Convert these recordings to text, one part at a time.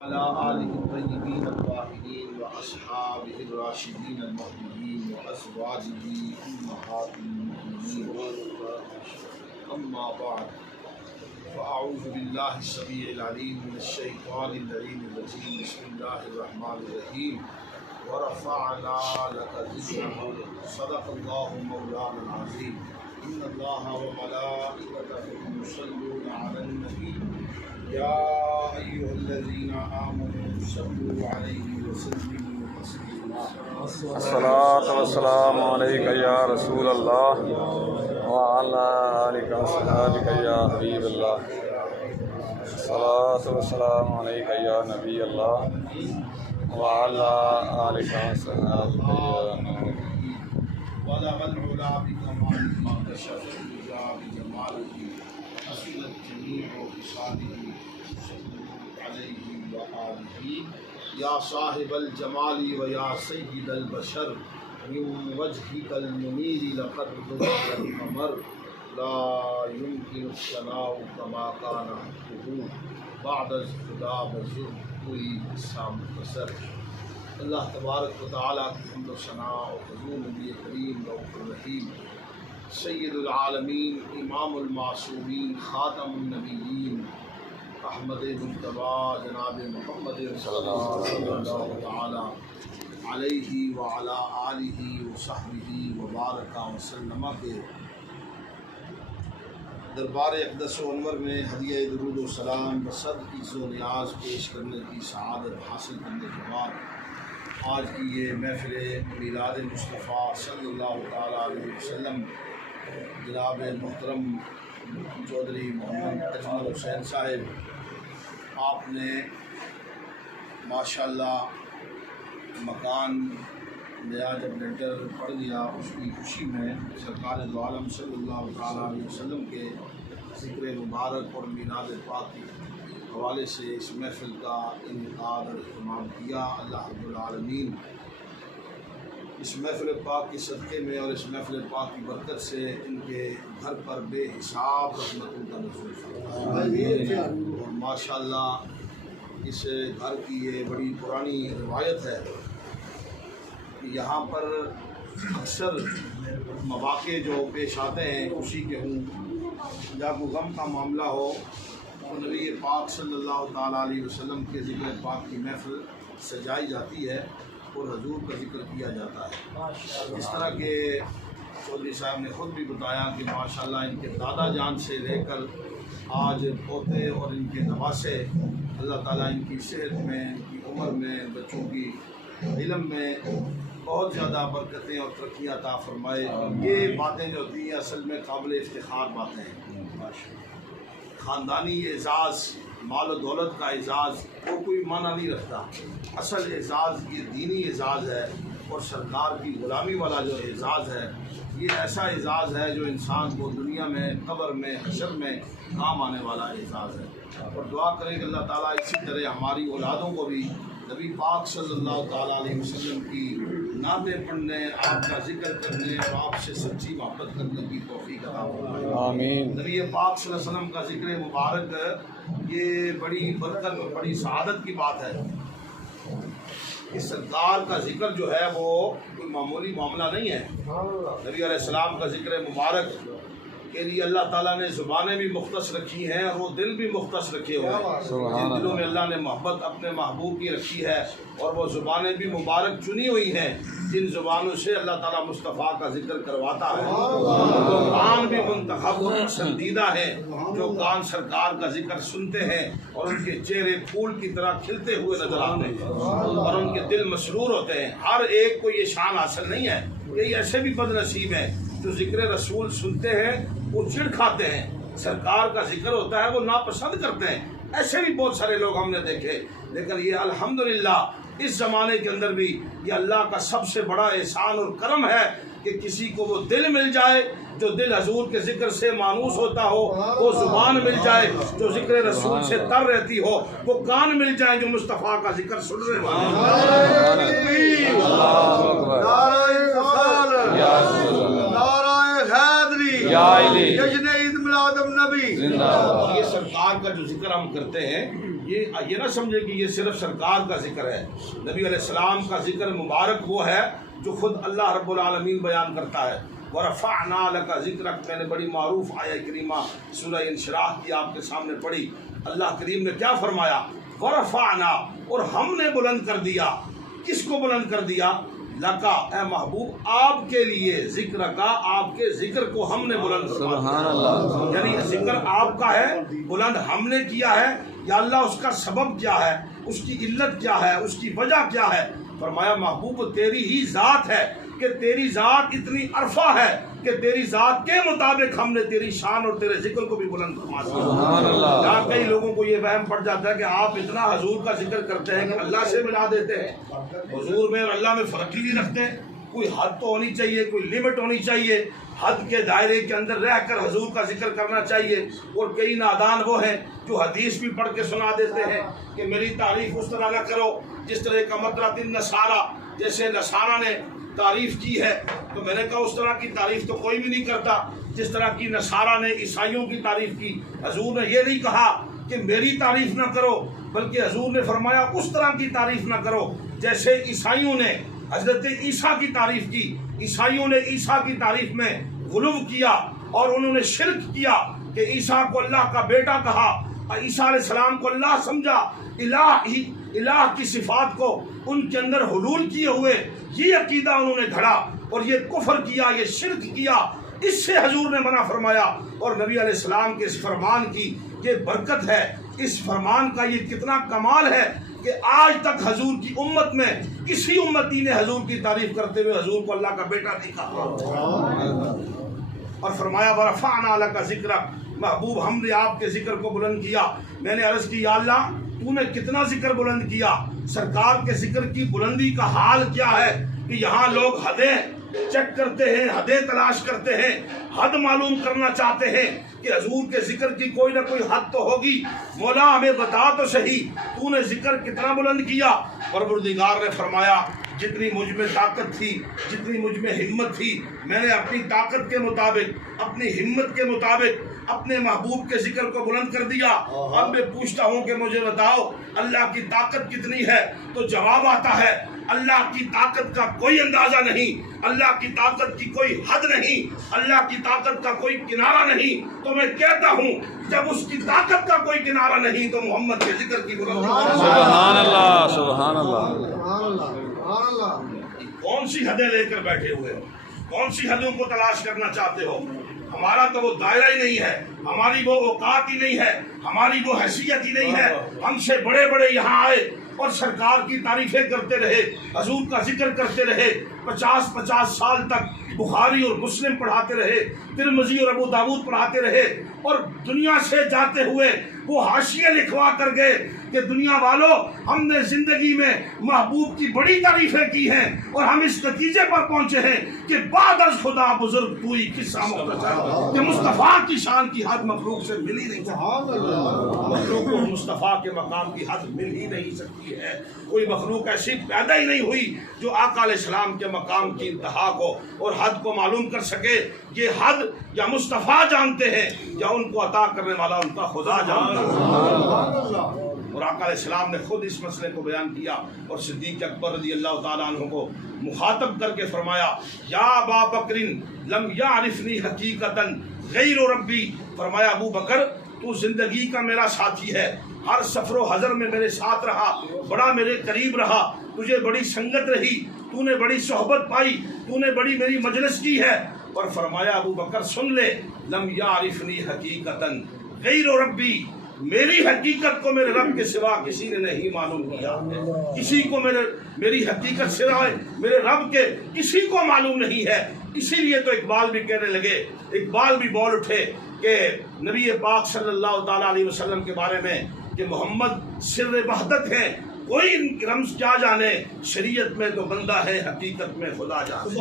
على آله الطيبين الطاهرين وأصحابه الراشدين المهديين وأزواجه أمهات المؤمنين أما بعد فأعوذ بالله السميع العليم من الشيطان اللعين الرجيم بسم الله الرحمن الرحيم ورفعنا لك ذكرك صدق الله مولانا العظيم إن الله وملائكته يصلون على النبي يا أيها الذين آمنوا صلوا عليه وسلموا تسليما الصلاة والسلام عليك يا رسول الله وعلى آلك وصحبك يا حبيب الله. الصلاة والسلام عليك يا نبي الله وعلى آلك وصحبك يا نور. ولغ العلا بكماله كشف الرجا بجماله حسنت جميع خصاله صلوا عليه وآله يا صاحب الجمال ويا سيد البشر من وجهك المنير لقد ظهر القمر لا يمكن الثناء كما كان حقه بعد خدا بزر کوئی قصہ مختصر. اللہ تبارک و تعالیٰ کی حمد و ثنا و حضور نبی کریم رؤوف الرحیم سید العالمین امام المعصومین خاتم النبیین احمد مجتبی جناب محمد صلی اللہ تعالیٰ علیہ وعلی آلہ وصحبہ وبارک وسلم کے دربار اقدس و انور میں ہدیہ درود و سلام بصد عز و نیاز پیش کرنے کی سعادت حاصل کرنے کے بعد آج کی یہ محفل میلاد مصطفیٰ صلی اللہ تعالیٰ علیہ وسلم جناب محترم چودھری محمد اجمل حسین صاحب آپ نے ماشاءاللہ مکان نیا جب لینٹر پڑ گیا اس کی خوشی میں سرکار دو عالم صلی اللہ تعالیٰ علیہ وسلم کے ذکر مبارک اور میلاد پاک کے حوالے سے اس محفل کا انعقاد اور اہتمام کیا. اللہ رب العالمین اس محفل پاک کے صدقے میں اور اس محفل پاک کی برکت سے ان کے گھر پر بے حساب رحمتوں کا نزول فرمائے. اور ماشاءاللہ اس گھر کی یہ بڑی پرانی روایت ہے کہ یہاں پر اکثر مواقع جو پیش آتے ہیں خوشی کے ہوں یا کوئی غم کا معاملہ ہو تو نبی پاک صلی اللہ تعالیٰ علیہ وسلم کے ذکر پاک کی محفل سجائی جاتی ہے اور حضور کا ذکر کیا جاتا ہے. اس طرح کے چودھری صاحب نے خود بھی بتایا کہ ماشاءاللہ ان کے دادا جان سے لے کر آج پوتے اور ان کے نواسے اللہ تعالیٰ ان کی صحت میں ان کی عمر میں بچوں کی علم میں بہت زیادہ برکتیں اور ترقیاں عطا فرمائے. یہ باتیں جو ہوتی ہیں اصل میں قابل افتخار باتیں ہیں. خاندانی اعزاز مال و دولت کا اعزاز وہ کوئی معنی نہیں رکھتا. اصل اعزاز یہ دینی اعزاز ہے اور سرکار کی غلامی والا جو اعزاز ہے یہ ایسا اعزاز ہے جو انسان کو دنیا میں قبر میں حشر میں کام آنے والا اعزاز ہے. اور دعا کریں کہ اللہ تعالیٰ اسی طرح ہماری اولادوں کو بھی نبی پاک صلی اللہ تعالیٰ علیہ وسلم کی نعتیں پڑھنے آپ کا ذکر کرنے اور آپ سے سچی محبت کرنے کی توفیق عطا فرمائے. آمین. نبی پاک صلی اللہ علیہ وسلم کا ذکر مبارک یہ بڑی برکت اور بڑی سعادت کی بات ہے. اس سرکار کا ذکر جو ہے وہ کوئی معمولی معاملہ نہیں ہے. نبی علیہ السلام کا ذکر مبارک کے لیے اللہ تعالیٰ نے زبانیں بھی مختص رکھی ہیں اور وہ دل بھی مختص رکھے ہوئے ہیں. جن دلوں میں اللہ نے محبت اپنے محبوب کی رکھی ہے اور وہ زبانیں بھی مبارک چنی ہوئی ہیں جن زبانوں سے اللہ تعالیٰ مصطفیٰ کا ذکر کرواتا ہے. وہ کان بھی منتخب پسندیدہ ہیں جو کان سرکار کا ذکر سنتے ہیں اور ان کے چہرے پھول کی طرح کھلتے ہوئے نظر آتے ہیں اور ان کے دل مسرور ہوتے ہیں. ہر ایک کو یہ شان حاصل نہیں ہے. یہ ایسے بھی بد نصیب ہیں جو ذکر رسول سنتے ہیں وہ چڑ کھاتے ہیں. سرکار کا ذکر ہوتا ہے وہ ناپسند کرتے ہیں. ایسے بھی بہت سارے لوگ ہم نے دیکھے. لیکن یہ الحمدللہ اس زمانے کے اندر بھی یہ اللہ کا سب سے بڑا احسان اور کرم ہے کہ کسی کو وہ دل مل جائے جو دل حضور کے ذکر سے مانوس ہوتا ہو, وہ زبان مل جائے جو ذکر رسول سے تر رہتی ہو, وہ کان مل جائیں جو مصطفیٰ کا ذکر سن رہے والے. اور یہ سرکار کا جو ذکر ہم کرتے ہیں یہ نہ سمجھے کہ یہ صرف سرکار کا ذکر ہے. نبی علیہ السلام کا ذکر مبارک وہ ہے جو خود اللہ رب العالمین بیان کرتا ہے. وَرَفَعْنَا لَكَ ذِكْرَكَ، میں نے بڑی معروف آیہ کریمہ سورہ انشراح کی آپ کے سامنے پڑھی. اللہ کریم نے کیا فرمایا؟ وَرَفَعْنَا، اور ہم نے بلند کر دیا. کس کو بلند کر دیا؟ لکا، اے محبوب آپ کے لیے، ذکر کا، آپ کے ذکر کو ہم نے بلند فرما دیا. سبحان اللہ. یعنی ذکر آپ کا ہے، بلند ہم نے کیا ہے. یا اللہ اس کا سبب کیا ہے، اس کی علت کیا ہے، اس کی وجہ کیا ہے؟ فرمایا محبوب تیری ہی ذات ہے کہ تیری ذات اتنی عرفہ ہے کہ تیری ذات کے مطابق ہم نے تیری شان اور تیرے ذکر کو بھی بلند فرما دیا. سبحان اللہ. یہاں کئی لوگوں کو یہ وہم پڑ جاتا ہے کہ آپ اتنا حضور کا ذکر کرتے ہیں کہ اللہ سے ملا دیتے ہیں. حضور میں اور اللہ میں فرق ہی نہیں رکھتے. کوئی حد تو ہونی چاہیے، کوئی لمٹ ہونی چاہیے. حد کے دائرے کے اندر رہ کر حضور کا ذکر کرنا چاہیے. اور کئی نادان وہ ہیں جو حدیث بھی پڑھ کے سنا دیتے ہیں کہ میری تعریف اس طرح نہ کرو جس طرح کا مطلب نصارہ، جیسے نصارہ نے تعریف کی ہے. تو میں نے کہا اس طرح کی تعریف تو کوئی بھی نہیں کرتا جس طرح کی نصارہ نے عیسائیوں کی تعریف کی. حضور نے یہ نہیں کہا کہ میری تعریف نہ کرو، بلکہ حضور نے فرمایا اس طرح کی تعریف نہ کرو جیسے عیسائیوں نے حضرت عیسیٰ کی تعریف کی. عیسائیوں نے عیسیٰ کی تعریف میں غلو کیا اور انہوں نے شرک کیا کہ عیسیٰ کو اللہ کا بیٹا کہا، عیسیٰ علیہ السلام کو اللہ سمجھا، الہ کی صفات کو ان کے اندر حلول کیے ہوئے یہ عقیدہ انہوں نے گھڑا اور یہ کفر کیا، یہ شرک کیا. اس سے حضور نے منع فرمایا. اور نبی علیہ السلام کے اس فرمان کی یہ برکت ہے، اس فرمان کا یہ کتنا کمال ہے کہ آج تک حضور کی امت میں کسی امتی نے حضور کی تعریف کرتے ہوئے حضور کو اللہ کا بیٹا نہیں کہا. اور فرمایا وَرَفَعْنَا لَكَ ذِكْرَكَ، محبوب ہم نے آپ کے ذکر کو بلند کیا. میں نے عرض کی یا اللہ تو نے کتنا ذکر بلند کیا؟ سرکار کے ذکر کی بلندی کا حال کیا ہے کہ یہاں لوگ حدیں چیک کرتے ہیں، حدیں تلاش کرتے ہیں، حد معلوم کرنا چاہتے ہیں کہ حضور کے ذکر کی کوئی نہ کوئی حد تو ہوگی. مولا ہمیں بتا تو صحیح تو نے ذکر کتنا بلند کیا؟ پروردگار نے فرمایا جتنی مجھ میں طاقت تھی، جتنی مجھ میں ہمت تھی، میں نے اپنی طاقت کے مطابق، اپنی ہمت کے مطابق اپنے محبوب کے ذکر کو بلند کر دیا. اب میں پوچھتا ہوں کہ مجھے بتاؤ اللہ کی طاقت کتنی ہے؟ تو جواب آتا ہے اللہ کی طاقت کا کوئی اندازہ نہیں، اللہ کی طاقت کی کوئی حد نہیں، اللہ کی طاقت کا کوئی کنارہ نہیں. تو میں کہتا ہوں جب اس کی طاقت کا کوئی کنارہ نہیں تو محمد کے ذکر کی بلندی. سبحان اللہ. سبحان اللہ. سبحان اللہ. کون سی حدیں لے کر بیٹھے ہوئے ہو؟ کون سی حدوں کو تلاش کرنا چاہتے ہو؟ ہمارا تو وہ دائرہ ہی نہیں ہے، ہماری وہ اوقات ہی نہیں ہے، ہماری وہ حیثیت ہی نہیں ہے. ہم سے بڑے بڑے یہاں آئے اور سرکار کی تعریفیں کرتے رہے، حضور کا ذکر کرتے رہے، 50 سال تک بخاری اور مسلم پڑھاتے رہے، ترمذی اور ابو داؤد پڑھاتے رہے. اور دنیا سے جاتے ہوئے وہ حاشیے لکھوا کر گئے کہ دنیا والوں ہم نے زندگی میں محبوب کی بڑی تعریفیں کی ہیں اور ہم اس نتیجے پر پہنچے ہیں کہ بعد از خدا بزرگ کوئی قصہ مختصر کہ مصطفیٰ کی شان کی حد مخلوق سے مل ہی نہیں سکتی. مخلوق کو مصطفیٰ کے مقام کی حد مل ہی نہیں سکتی ہے. کوئی مخلوق ایسی پیدا ہی نہیں ہوئی جو آقا علیہ السلام کے مقام کی انتہا کو اور حد کو معلوم کر سکے. یہ حد یا مصطفیٰ جانتے ہیں یا ان کو عطا کرنے والا ان کا خدا جانتا ہے. اور آقا علیہ السلام نے خود اس مسئلے کو بیان کیا اور صدیق اکبر رضی اللہ تعالیٰ عنہ کو مخاطب کر کے فرمایا یا ابا بکر لم یعرفنی حقیقتا غیر ربی. فرمایا ابو بکر تو زندگی کا میرا ساتھی ہے، ہر سفر و حضر میں میرے ساتھ رہا، بڑا میرے قریب رہا، تجھے بڑی سنگت رہی، تو نے بڑی صحبت پائی، تو نے بڑی میری مجلس کی ہے. اور فرمایا ابو بکر سن لے لم یعرفنی حقیقتا غیر ربی، میری حقیقت کو میرے رب کے سوا کسی نے نہیں معلوم کیا. کسی کو میری حقیقت سوائے میرے رب کے کسی کو معلوم نہیں ہے. اسی لیے تو اقبال بھی کہنے لگے، اقبال بھی بول اٹھے کہ نبی پاک صلی اللہ تعالیٰ علیہ وسلم کے بارے میں کہ محمد سر وحدت ہے، کوئی رمز کیا جانے، شریعت میں تو بندہ ہے، حقیقت میں خدا جانے.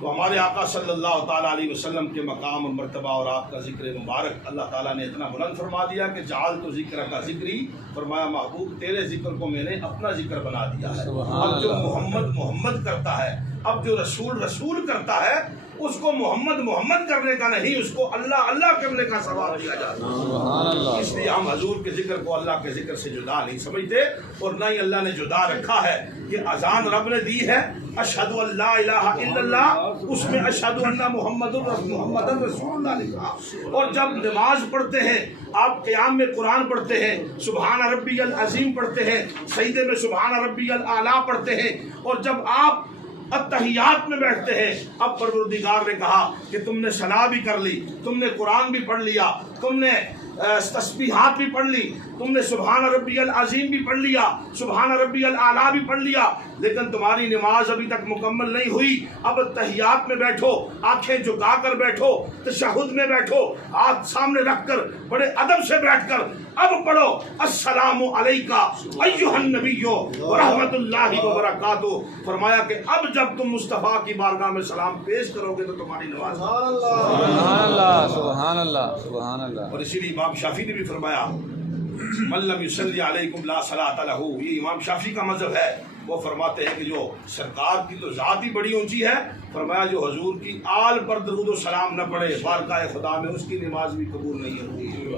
تو ہمارے آقا صلی اللہ تعالیٰ علیہ وسلم کے مقام اور مرتبہ اور آپ کا ذکر مبارک اللہ تعالیٰ نے اتنا بلند فرما دیا کہ جعل تو ذکر کا ذکری، فرمایا محبوب تیرے ذکر کو میں نے اپنا ذکر بنا دیا ہے. اب جو محمد محمد کرتا ہے، اب جو رسول رسول کرتا ہے، اس کو محمد محمد کرنے کا نہیں، اس کو اللہ اللہ کرنے کا ثواب دیا جاتا ہے۔ سبحان اللہ۔ اس لیے ہم حضور کے ذکر کو اللہ کے ذکر سے جدا نہیں سمجھتے، اور نہ ہی اللہ نے جدا رکھا ہے کہ اذان رب نے دی ہے اشہد ان لا الہ الا اللہ، اس میں اشہد ان محمد رسول اللہ لکھا۔ اور جب نماز پڑھتے ہیں آپ قیام میں قرآن پڑھتے ہیں، سبحان ربی العظیم پڑھتے ہیں، سجدے میں سبحان ربی الاعلیٰ پڑھتے ہیں، اور جب آپ التحیات میں بیٹھتے ہیں، اب پروردگار نے کہا کہ تم نے ثنا بھی کر لی، تم نے قرآن بھی پڑھ لیا، تم نے تسبیحات بھی پڑھ لی، تم نے سبحان ربی العظیم بھی پڑھ لیا، سبحان ربی الاعلیٰ بھی پڑھ لیا، لیکن تمہاری نماز ابھی تک مکمل نہیں ہوئی۔ اب تحیات میں بیٹھو، آنکھیں جھکا کر بیٹھو، تشہد میں بیٹھو، ہاتھ سامنے رکھ کر بڑے ادب سے بیٹھ کر اب پڑھو السلام علیکہ ایھا النبی ورحمۃ اللہ وبرکاتہ۔ فرمایا کہ اب جب تم مصطفیٰ کی بارگاہ میں سلام پیش کرو گے تو تمہاری نماز۔ سبحان اللہ سبحان اللہ سبحان اللہ۔ اور اسی لیے امام شافعی نے بھی فرمایا من لم یصلی علیکم لا صلاۃ لہ، یہ امام شافعی کا مذہب ہے۔ وہ فرماتے ہیں کہ جو سرکار کی تو ذات ہی بڑی اونچی ہے، فرمایا جو حضور کی آل پر درود و سلام نہ پڑھے بارگاہ خدا میں اس کی نماز بھی قبول نہیں ہوتی۔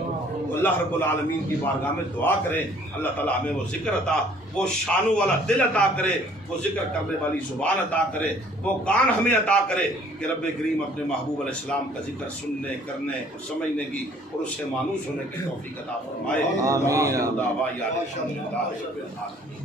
اللہ رب العالمین کی بارگاہ میں دعا کریں، اللہ تعالیٰ ہمیں وہ ذکر عطا، وہ شانو والا دل عطا کرے، وہ ذکر کرنے والی زبان عطا کرے، وہ کان ہمیں عطا کرے کہ رب کریم اپنے محبوب علیہ السلام کا ذکر سننے، کرنے اور سمجھنے کی اور اس سے مانوس ہونے کی توفیق عطا فرمائے۔ آمین۔ دعویٰ یا الحمدللہ رب العالمین۔